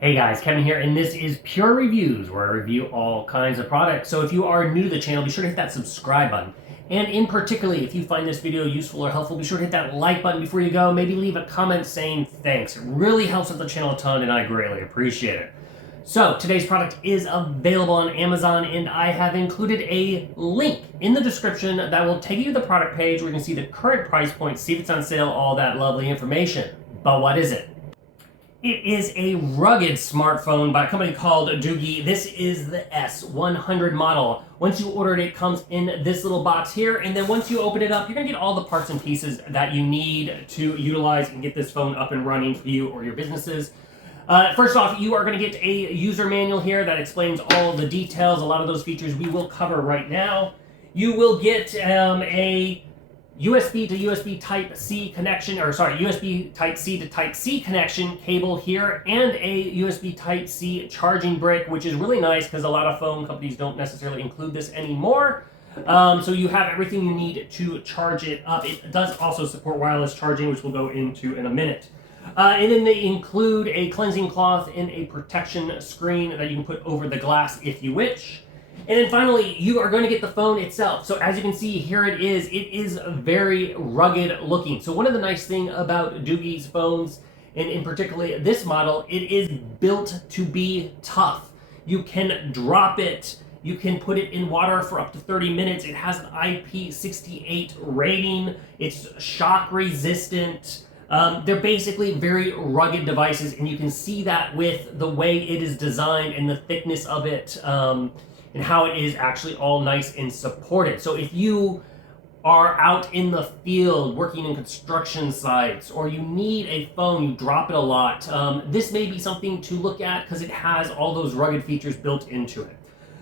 Hey guys, Kevin here, and this is Pure Reviews, where I review all kinds of products. So if you are new to the channel, be sure to hit that subscribe button. And in particular, if you find this video useful or helpful, be sure to hit that like button before you go. Maybe leave a comment saying thanks. It really helps with the channel a ton, and I greatly appreciate it. So today's product is available on Amazon, and I have included a link in the description that will take you to the product page where you can see the current price point, see if it's on sale, all that lovely information. But what is it? It is a rugged smartphone by a company called DOOGEE. This is the S100 model. Once you order it, it comes in this little box here, and then once you open it up, you're gonna get all the parts and pieces that you need to utilize and get this phone up and running for you or your businesses. First off, you are gonna get a user manual here that explains all of the details. A lot of those features we will cover right now. You will get a USB to USB Type-C connection, USB Type-C to Type-C connection cable here, and a USB Type-C charging brick, which is really nice because a lot of phone companies don't necessarily include this anymore. So you have everything you need to charge it up. It does also support wireless charging, which we'll go into in a minute. And then they include a cleansing cloth and a protection screen that you can put over the glass if you wish. And then finally, you are going to get the phone itself. So as you can see, here it is. It is very rugged looking. So one of the nice things about DOOGEE's phones, and in particular this model, it is built to be tough. You can drop it. You can put it in water for up to 30 minutes. It has an IP68 rating. It's shock resistant. They're basically very rugged devices, and you can see that with the way it is designed and the thickness of it. And how it is actually all nice and supported. So if you are out in the field working in construction sites, or you need a phone, you drop it a lot, this may be something to look at because it has all those rugged features built into it.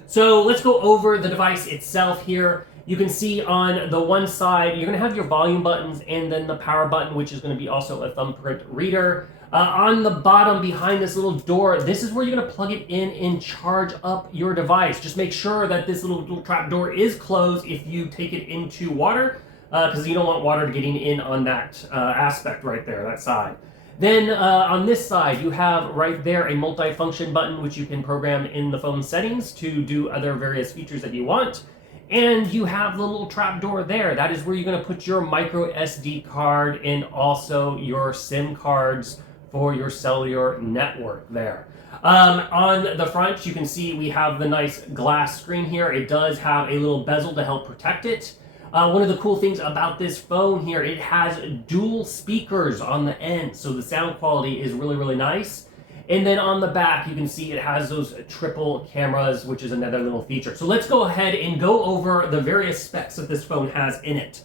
So let's go over the device itself here. You can see on the one side, you're going to have your volume buttons and then the power button, which is going to be also a thumbprint reader. On the bottom behind this little door, this is where you're going to plug it in and charge up your device. Just make sure that this little trap door is closed if you take it into water, because you don't want water getting in on that aspect right there, that side. Then on this side, you have right there a multi-function button, which you can program in the phone settings to do other various features that you want. And you have the little trap door there. That is where you're going to put your micro SD card and also your SIM cards for your cellular network there. On the front, you can see we have the nice glass screen here. It does have a little bezel to help protect it. One of the cool things about this phone here, it has dual speakers on the end, so the sound quality is really, really nice. And then on the back, you can see it has those triple cameras, which is another little feature. So let's go ahead and go over the various specs that this phone has in it.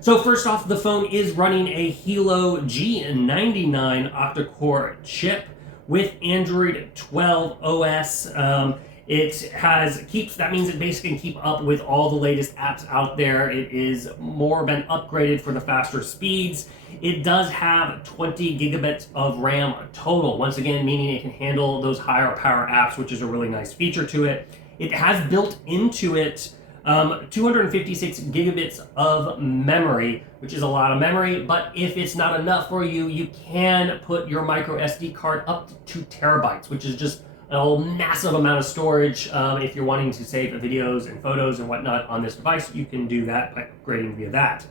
So first off, the phone is running a Helio G99 octa-core chip with Android 12 OS. That means it basically can keep up with all the latest apps out there. It is more been upgraded for the faster speeds. It does have 20 gigabits of RAM total, once again, meaning it can handle those higher power apps, which is a really nice feature to it. It has built into it 256 gigabits of memory, which is a lot of memory, but if it's not enough for you, you can put your micro SD card up to 2 terabytes, which is just a massive amount of storage. If you're wanting to save videos and photos and whatnot on this device, you can do that by upgrading via that.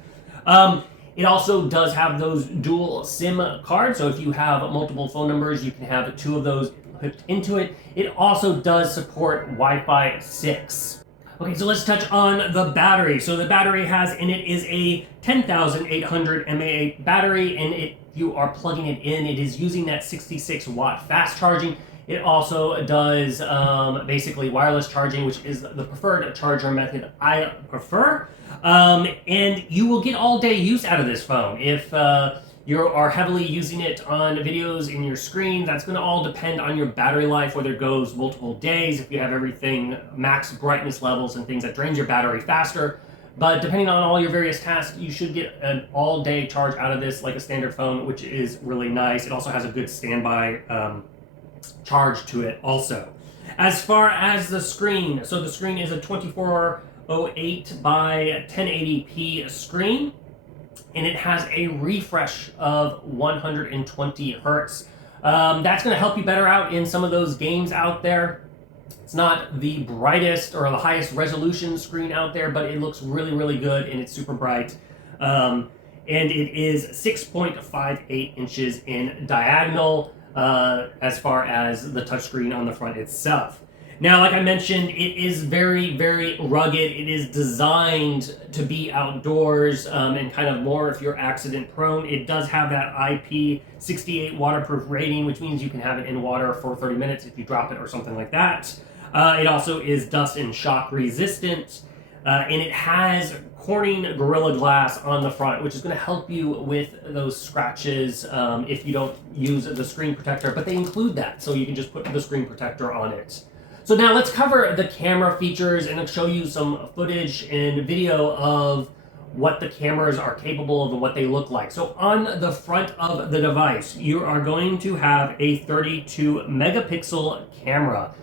It also does have those dual SIM cards, so if you have multiple phone numbers, you can have 2 of those hooked into it. It also does support Wi-Fi 6. Okay, so let's touch on the battery. So the battery has in it is a 10,800 mAh battery, and if you are plugging it in, it is using that 66 watt fast charging. It also does basically wireless charging, which is the preferred charger method I prefer. And you will get all day use out of this phone. If you are heavily using it on videos in your screen, that's going to all depend on your battery life, whether it goes multiple days, if you have everything max brightness levels and things that drains your battery faster. But depending on all your various tasks, you should get an all-day charge out of this like a standard phone, which is really nice. It also has a good standby charge to it also. As far as the screen, so the screen is a 2408 by 1080p screen, and it has a refresh of 120 hertz. That's going to help you better out in some of those games out there. It's not the brightest or the highest resolution screen out there, but it looks really, really good and it's super bright. And it is 6.58 inches in diagonal as far as the touchscreen on the front itself. Now, like I mentioned, it is very, very rugged. It is designed to be outdoors and kind of more if you're accident prone. It does have that IP68 waterproof rating, which means you can have it in water for 30 minutes if you drop it or something like that. It also is dust and shock resistant, and it has Corning Gorilla Glass on the front, which is going to help you with those scratches if you don't use the screen protector, but they include that, so you can just put the screen protector on it. So now let's cover the camera features and I'll show you some footage and video of what the cameras are capable of and what they look like. So on the front of the device, you are going to have a 32 megapixel camera.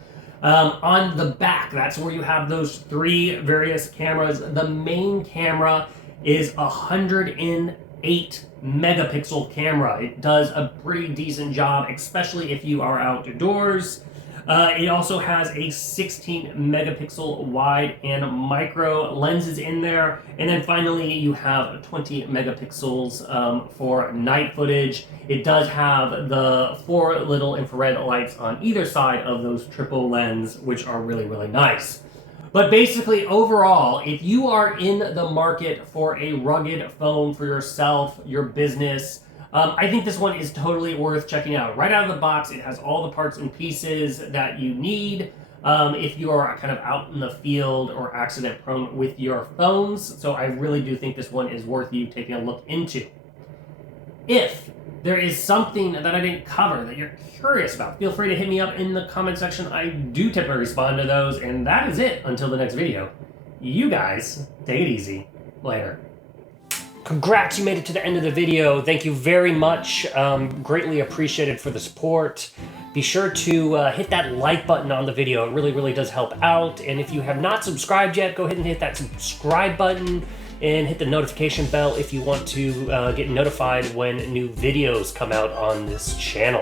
On the back, that's where you have those 3 various cameras. The main camera is 108 megapixel camera. It does a pretty decent job, especially if you are outdoors. It also has a 16 megapixel wide and micro lenses in there. And then finally, you have 20 megapixels for night footage. It does have the 4 little infrared lights on either side of those triple lens, which are really, really nice. But basically, overall, if you are in the market for a rugged phone for yourself, your business, I think this one is totally worth checking out. Right out of the box, it has all the parts and pieces that you need if you are kind of out in the field or accident prone with your phones. So I really do think this one is worth you taking a look into. If there is something that I didn't cover that you're curious about, feel free to hit me up in the comment section. I do typically respond to those, and that is it until the next video. You guys, take it easy. Later. Congrats, you made it to the end of the video. Thank you very much. Greatly appreciated for the support. Be sure to hit that like button on the video. It really, really does help out. And if you have not subscribed yet, go ahead and hit that subscribe button and hit the notification bell if you want to get notified when new videos come out on this channel.